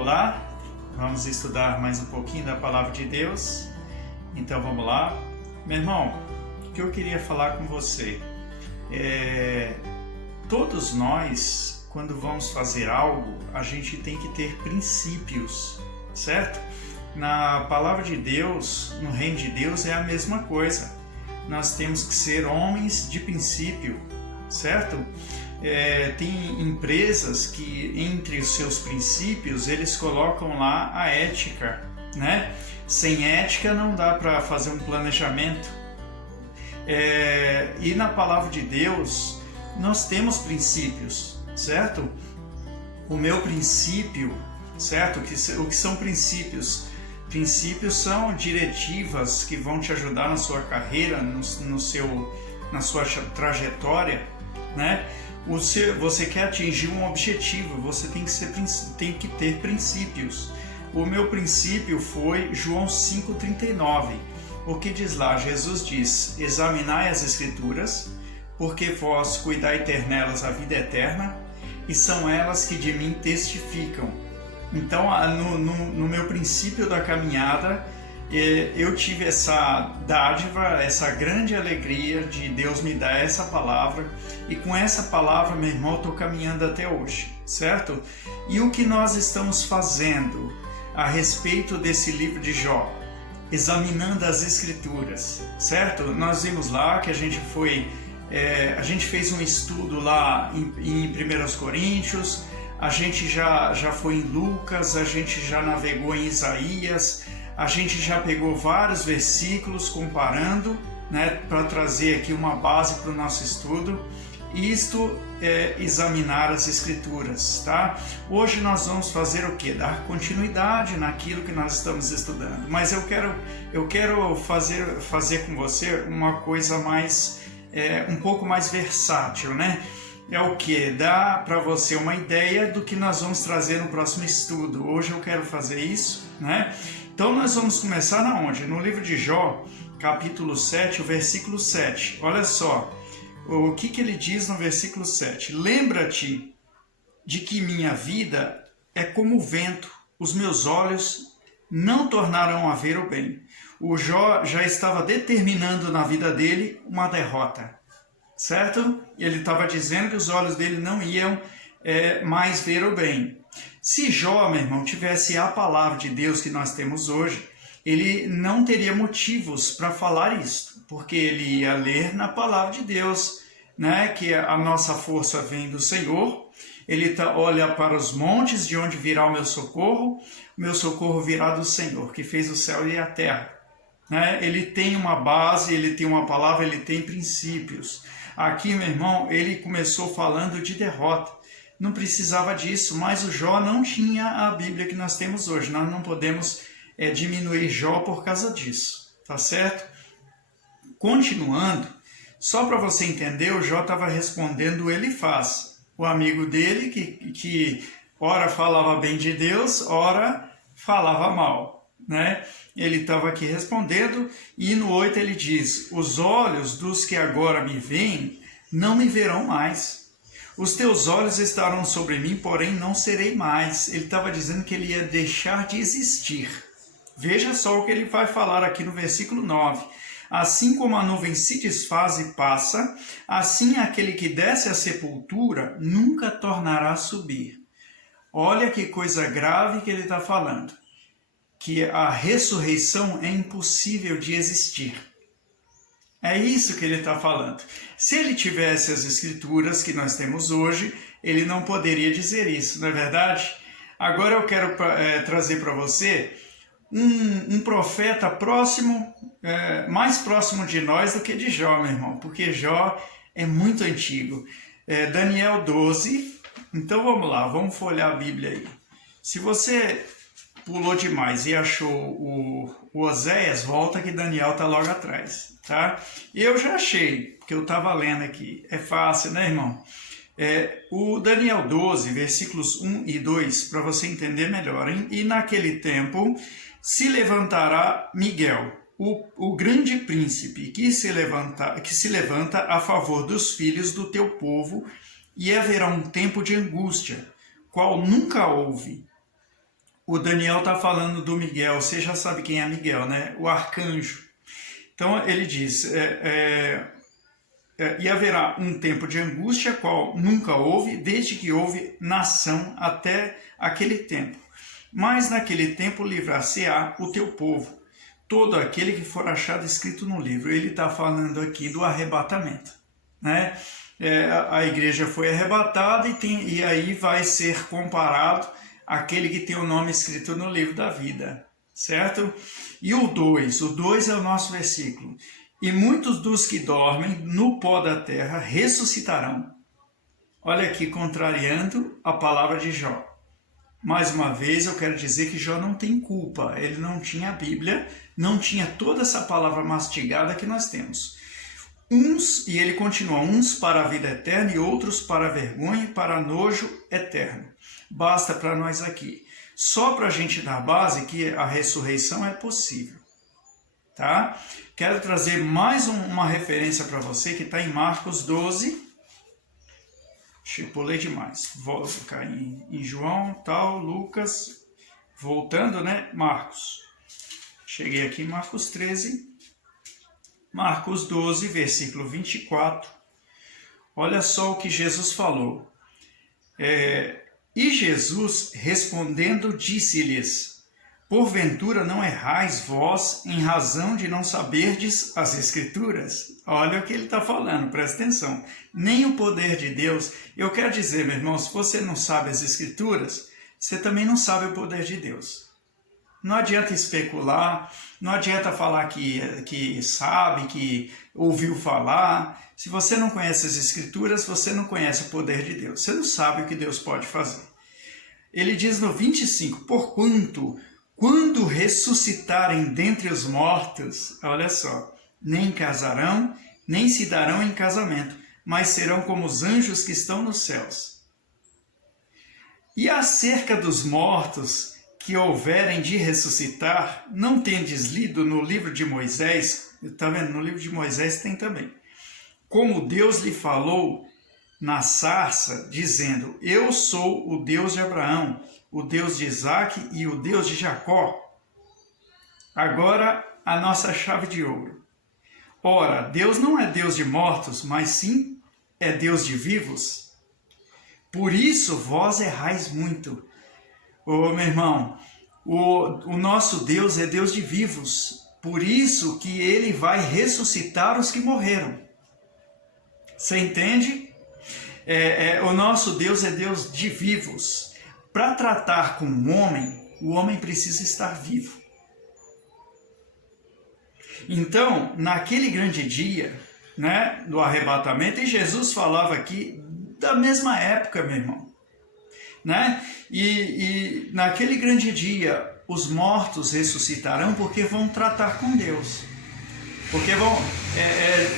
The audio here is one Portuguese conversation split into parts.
Olá, vamos estudar mais um pouquinho da Palavra de Deus. Então vamos lá. Meu irmão, o que eu queria falar com você todos nós, quando vamos fazer algo, a gente tem que ter princípios, certo? Na Palavra de Deus, no Reino de Deus é a mesma coisa. Nós temos que ser homens de princípio, certo? Tem empresas que entre os seus princípios eles colocam lá a ética, né? Sem ética não dá para fazer um planejamento. E na Palavra de Deus nós temos princípios, certo? O meu princípio, certo? O que são princípios? Princípios são diretivas que vão te ajudar na sua carreira, na sua trajetória, né? Você quer atingir um objetivo, você tem que ter princípios. O meu princípio foi João 5,39. O que diz lá? Jesus diz: examinai as Escrituras, porque vós cuidai ter nelas a vida eterna, e são elas que de mim testificam. Então, no meu princípio da caminhada, eu tive essa dádiva, essa grande alegria de Deus me dar essa palavra, e com essa palavra, meu irmão, eu estou caminhando até hoje, certo? E o que nós estamos fazendo a respeito desse livro de Jó? Examinando as Escrituras, certo? Nós vimos lá que a gente fez um estudo lá em 1 Coríntios, a gente já foi em Lucas, a gente já navegou em Isaías, a gente já pegou vários versículos comparando, né, para trazer aqui uma base para o nosso estudo. Isto é examinar as Escrituras, tá? Hoje nós vamos fazer o quê? Dar continuidade naquilo que nós estamos estudando. Mas eu quero fazer com você uma coisa mais, um pouco mais versátil, né? É o que? Dá para você uma ideia do que nós vamos trazer no próximo estudo. Hoje eu quero fazer isso, né? Então nós vamos começar na onde? No livro de Jó, capítulo 7, o versículo 7. Olha só, o que ele diz no versículo 7. Lembra-te de que minha vida é como o vento, os meus olhos não tornarão a ver o bem. O Jó já estava determinando na vida dele uma derrota, certo? Ele estava dizendo que os olhos dele não iam mais ver o bem. Se Jó, meu irmão, tivesse a palavra de Deus que nós temos hoje, ele não teria motivos para falar isso, porque ele ia ler na palavra de Deus, né, que a nossa força vem do Senhor. Ele olha para os montes, de onde virá o meu socorro virá do Senhor, que fez o céu e a terra. Né? Ele tem uma base, ele tem uma palavra, ele tem princípios. Aqui, meu irmão, ele começou falando de derrota. Não precisava disso, mas o Jó não tinha a Bíblia que nós temos hoje. Nós não podemos diminuir Jó por causa disso, tá certo? Continuando, só para você entender, o Jó estava respondendo o Elifaz, o amigo dele, que ora falava bem de Deus, ora falava mal, né? Ele estava aqui respondendo, e no 8 ele diz: os olhos dos que agora me veem não me verão mais. Os teus olhos estarão sobre mim, porém não serei mais. Ele estava dizendo que ele ia deixar de existir. Veja só o que ele vai falar aqui no versículo 9. Assim como a nuvem se desfaz e passa, assim aquele que desce à sepultura nunca tornará a subir. Olha que coisa grave que ele está falando. Que a ressurreição é impossível de existir. É isso que ele está falando. Se ele tivesse as Escrituras que nós temos hoje, ele não poderia dizer isso, não é verdade? Agora eu quero trazer para você um profeta próximo, mais próximo de nós do que de Jó, meu irmão, porque Jó é muito antigo. Daniel 12, então vamos lá, vamos folhear a Bíblia aí. Se você pulou demais e achou o Oséias, volta que Daniel está logo atrás, tá? Eu já achei, porque eu estava lendo aqui. É fácil, né, irmão? O Daniel 12, versículos 1 e 2, para você entender melhor. Hein? E naquele tempo se levantará Miguel, o grande príncipe, que se levanta a favor dos filhos do teu povo, e haverá um tempo de angústia, qual nunca houve, o Daniel está falando do Miguel, você já sabe quem é Miguel, né? O arcanjo. Então ele diz, e haverá um tempo de angústia, qual nunca houve, desde que houve nação até aquele tempo. Mas naquele tempo livrar-se-á o teu povo, todo aquele que for achado escrito no livro. Ele está falando aqui do arrebatamento, né? A igreja foi arrebatada e aí vai ser comparado àquele que tem o nome escrito no livro da vida, certo? E o 2 é o nosso versículo. E muitos dos que dormem no pó da terra ressuscitarão. Olha aqui, contrariando a palavra de Jó. Mais uma vez, eu quero dizer que Jó não tem culpa. Ele não tinha a Bíblia, não tinha toda essa palavra mastigada que nós temos. E ele continua, uns para a vida eterna e outros para a vergonha e para nojo eterno. Basta para nós aqui. Só para a gente dar base que a ressurreição é possível. Tá? Quero trazer mais uma referência para você que está em Marcos 12. Pulei demais. Vou ficar em João, tal, Lucas. Voltando, né? Marcos. Cheguei aqui em Marcos 13. Marcos 12, versículo 24. Olha só o que Jesus falou. E Jesus, respondendo, disse-lhes: porventura não errais vós em razão de não saberdes as Escrituras? Olha o que ele está falando, presta atenção. Nem o poder de Deus. Eu quero dizer, meu irmão, se você não sabe as Escrituras, você também não sabe o poder de Deus. Não adianta especular, não adianta falar que sabe, que ouviu falar. Se você não conhece as Escrituras, você não conhece o poder de Deus. Você não sabe o que Deus pode fazer. Ele diz no 25, porquanto, quando ressuscitarem dentre os mortos, olha só, nem casarão, nem se darão em casamento, mas serão como os anjos que estão nos céus. E acerca dos mortos que houverem de ressuscitar, não tendes lido no livro de Moisés? Está vendo? No livro de Moisés tem também. Como Deus lhe falou na sarça, dizendo: eu sou o Deus de Abraão, o Deus de Isaque e o Deus de Jacó. Agora a nossa chave de ouro. Ora, Deus não é Deus de mortos, mas sim é Deus de vivos. Por isso vós errais muito. Ô meu irmão, o nosso Deus é Deus de vivos. Por isso que ele vai ressuscitar os que morreram. Você entende? O nosso Deus é Deus de vivos. Para tratar com o homem precisa estar vivo. Então, naquele grande dia, né, do arrebatamento, e Jesus falava aqui da mesma época, meu irmão, né? E naquele grande dia, os mortos ressuscitarão porque vão tratar com Deus. Porque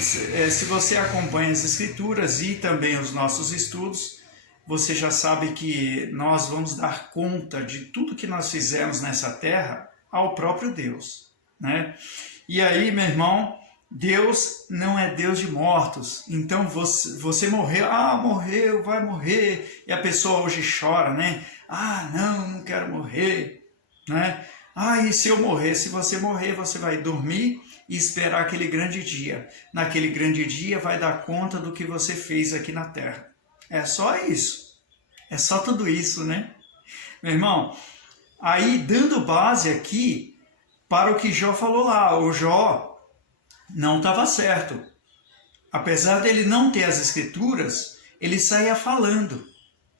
se você acompanha as Escrituras e também os nossos estudos, você já sabe que nós vamos dar conta de tudo que nós fizemos nessa terra ao próprio Deus, né? E aí, meu irmão, Deus não é Deus de mortos. Então você morreu, morreu, vai morrer. E a pessoa hoje chora, né? Não quero morrer, né? E se eu morrer? Se você morrer, você vai dormir e esperar aquele grande dia. Naquele grande dia vai dar conta do que você fez aqui na terra. É só isso. É só tudo isso, né? Meu irmão, aí dando base aqui para o que Jó falou lá. O Jó não estava certo. Apesar dele não ter as Escrituras, ele saía falando,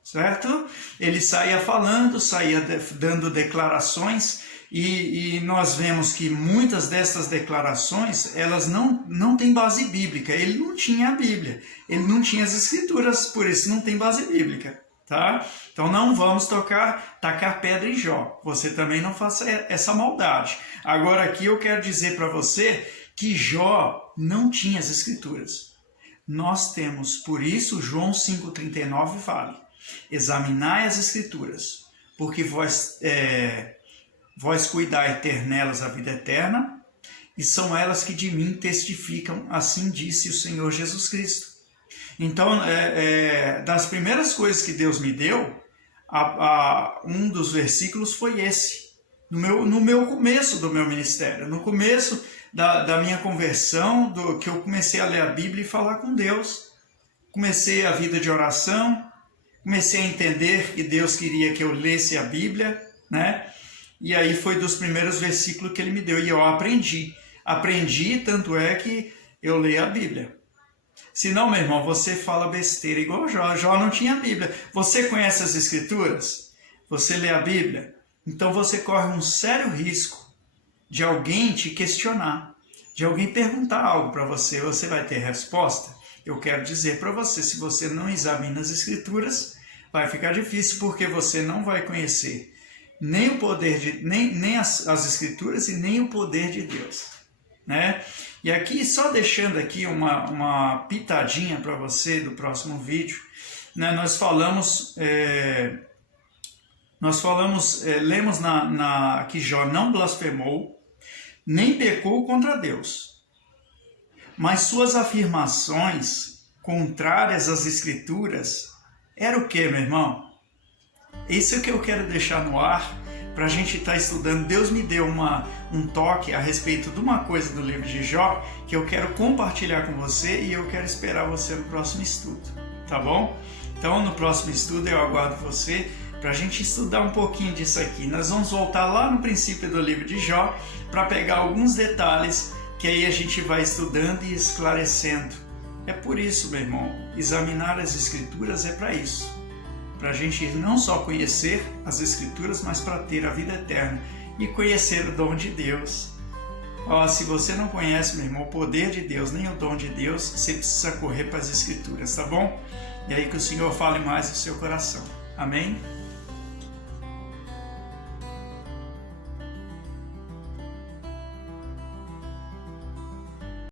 certo? Ele saía falando, saía dando declarações, e nós vemos que muitas dessas declarações, elas não têm base bíblica. Ele não tinha a Bíblia, ele não tinha as Escrituras, por isso não tem base bíblica. Tá? Então não vamos tacar pedra em Jó. Você também não faça essa maldade. Agora aqui eu quero dizer para você que Jó não tinha as Escrituras. Nós temos, por isso João 5,39 vale. Examinai as Escrituras, porque vós cuidai ter nelas a vida eterna, e são elas que de mim testificam, assim disse o Senhor Jesus Cristo. Então, das primeiras coisas que Deus me deu, um dos versículos foi esse. No meu começo do meu ministério, no começo da minha conversão, que eu comecei a ler a Bíblia e falar com Deus. Comecei a vida de oração, comecei a entender que Deus queria que eu lesse a Bíblia, né? E aí foi dos primeiros versículos que ele me deu e eu aprendi. Aprendi, tanto é que eu leio a Bíblia. Se não, meu irmão, você fala besteira igual Jó. Jó não tinha Bíblia. Você conhece as Escrituras? Você lê a Bíblia? Então você corre um sério risco de alguém te questionar, de alguém perguntar algo para você. Você vai ter resposta? Eu quero dizer para você, se você não examina as Escrituras, vai ficar difícil, porque você não vai conhecer nem o poder nem as Escrituras e nem o poder de Deus, né? E aqui, só deixando aqui uma pitadinha para você do próximo vídeo, né? Lemos que Jó não blasfemou, nem pecou contra Deus. Mas suas afirmações contrárias às Escrituras eram o que, meu irmão? Isso é o que eu quero deixar no ar para a gente estar estudando. Deus me deu um toque a respeito de uma coisa do livro de Jó que eu quero compartilhar com você e eu quero esperar você no próximo estudo, tá bom? Então, no próximo estudo eu aguardo você para a gente estudar um pouquinho disso aqui. Nós vamos voltar lá no princípio do livro de Jó para pegar alguns detalhes que aí a gente vai estudando e esclarecendo. É por isso, meu irmão, examinar as Escrituras é para isso. Para a gente não só conhecer as Escrituras, mas para ter a vida eterna e conhecer o dom de Deus. Se você não conhece, meu irmão, o poder de Deus, nem o dom de Deus, você precisa correr para as Escrituras, tá bom? E aí que o Senhor fale mais no seu coração. Amém?